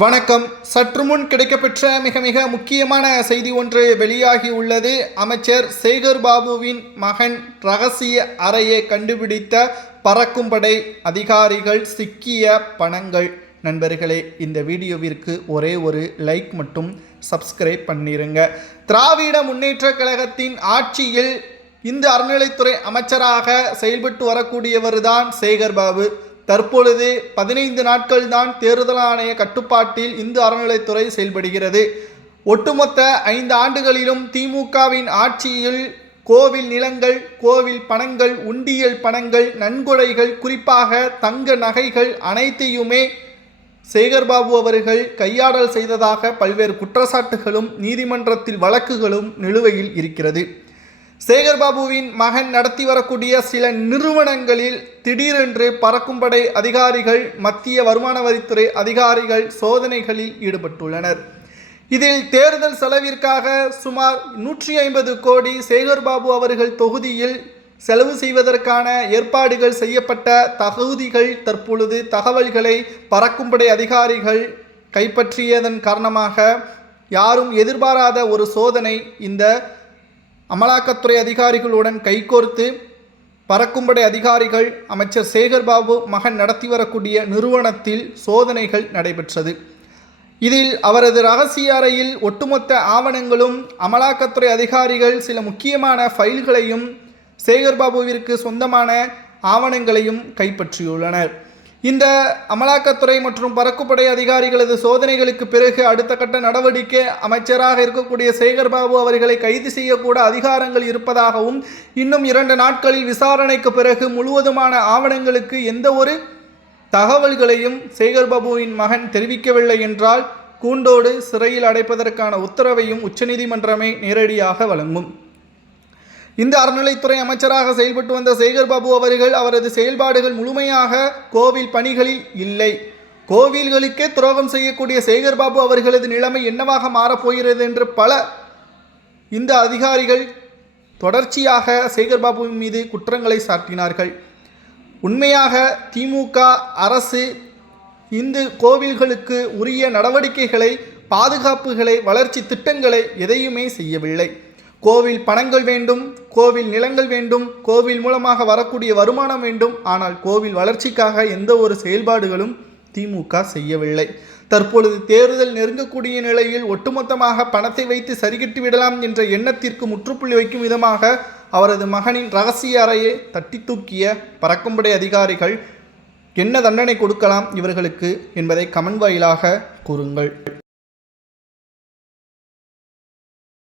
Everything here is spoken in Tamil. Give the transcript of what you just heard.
வணக்கம். சற்று முன் கிடைக்கப்பெற்ற மிக முக்கியமான செய்தி ஒன்று வெளியாகி உள்ளது. அமைச்சர் சேகர் பாபுவின் மகன் ரகசிய அறையை கண்டுபிடித்த பறக்கும் படை அதிகாரிகள் சிக்கிய பணங்கள். நண்பர்களே, இந்த வீடியோவிற்கு ஒரே ஒரு லைக் மட்டும் சப்ஸ்கிரைப் பண்ணிருங்க. திராவிட முன்னேற்ற கழகத்தின் ஆட்சியில் இந்து அறநிலைத்துறை அமைச்சராக செயல்பட்டு வரக்கூடியவர்தான் சேகர் பாபு. தற்பொழுது 15 நாட்கள் தான் தேர்தல் ஆணைய கட்டுப்பாட்டில் இந்து அறநிலைத்துறை செயல்படுகிறது. ஒட்டுமொத்த 5 ஆண்டுகளிலும் திமுகவின் ஆட்சியில் கோவில் நிலங்கள், கோவில் பணங்கள், உண்டியல் பணங்கள், நன்கொடைகள், குறிப்பாக தங்க நகைகள் அனைத்தையுமே சேகர்பாபு அவர்கள் கையாடல் செய்ததாக பல்வேறு குற்றச்சாட்டுகளும் நீதிமன்றத்தில் வழக்குகளும் நிலுவையில் இருக்கிறது. சேகர்பாபுவின் மகன் நடத்தி வரக்கூடிய சில நிறுவனங்களில் திடீரென்று பறக்கும்படை அதிகாரிகள், மத்திய வருமான வரித்துறை அதிகாரிகள் சோதனைகளில் ஈடுபட்டுள்ளனர். இதில் தேர்தல் செலவிற்காக சுமார் 150 கோடி சேகர்பாபு அவர்கள் தொகுதியில் செலவு செய்வதற்கான ஏற்பாடுகள் செய்யப்பட்ட தற்பொழுது தகவல்களை பறக்கும்படை அதிகாரிகள் கைப்பற்றியதன் காரணமாக யாரும் எதிர்பாராத ஒரு சோதனை இந்த அமலாக்கத்துறை அதிகாரிகளுடன் கைகோர்த்து பறக்கும்படை அதிகாரிகள் அமைச்சர் சேகர்பாபு மகன் நடத்தி வரக்கூடிய நிறுவனத்தில் சோதனைகள் நடைபெற்றது. இதில் அவரது ரகசிய அறையில் ஒட்டுமொத்த ஆவணங்களும், அமலாக்கத்துறை அதிகாரிகள் சில முக்கியமான ஃபைல்களையும், சேகர்பாபுவிற்கு சொந்தமான ஆவணங்களையும் கைப்பற்றியுள்ளனர். இந்த அமலாக்கத்துறை மற்றும் பறக்குப்படை அதிகாரிகளது சோதனைகளுக்கு பிறகு அடுத்த கட்ட நடவடிக்கை அமைச்சராக இருக்கக்கூடிய சேகர்பாபு அவர்களை கைது செய்யக்கூட அதிகாரங்கள் இருப்பதாகவும், இன்னும் 2 நாட்களில் விசாரணைக்கு பிறகு முழுவதுமான ஆவணங்களுக்கு எந்த ஒரு தகவல்களையும் சேகர்பாபுவின் மகன் தெரிவிக்கவில்லை என்றால் கூண்டோடு சிறையில் அடைப்பதற்கான உத்தரவையும் உச்சநீதிமன்றமே நேரடியாக வழங்கும். இந்த அறநிலைத்துறை அமைச்சராக செயல்பட்டு வந்த சேகர்பாபு அவர்கள் அவரது செயல்பாடுகள் முழுமையாக கோவில் பணிகளில் இல்லை. கோவில்களுக்கே துரோகம் செய்யக்கூடிய சேகர்பாபு அவர்களது நிலைமை என்னவாக மாறப்போகிறது என்று பல இந்த அதிகாரிகள் தொடர்ச்சியாக சேகர்பாபுவின் மீது குற்றங்களை சாட்டினார்கள். உண்மையாக திமுக அரசு இந்து கோவில்களுக்கு உரிய நடவடிக்கைகளை, பாதுகாப்புகளை, வளர்ச்சி திட்டங்களை எதையுமே செய்யவில்லை. கோவில் பணங்கள் வேண்டும், கோவில் நிலங்கள் வேண்டும், கோவில் மூலமாக வரக்கூடிய வருமானம் வேண்டும். ஆனால் கோவில் வளர்ச்சிக்காக எந்த ஒரு செயல்பாடுகளும் திமுக செய்யவில்லை. தற்பொழுது தேர்தல் நெருங்கக்கூடிய நிலையில் ஒட்டுமொத்தமாக பணத்தை வைத்து சரிகட்டி விடலாம் என்ற எண்ணத்திற்கு முற்றுப்புள்ளி வைக்கும் விதமாக அவரது மகனின் ரகசிய அறையை தட்டி தூக்கிய பறக்கும்படை அதிகாரிகள் என்ன தண்டனை கொடுக்கலாம் இவர்களுக்கு என்பதை கமெண்ட் வாயிலாக கூறுங்கள்.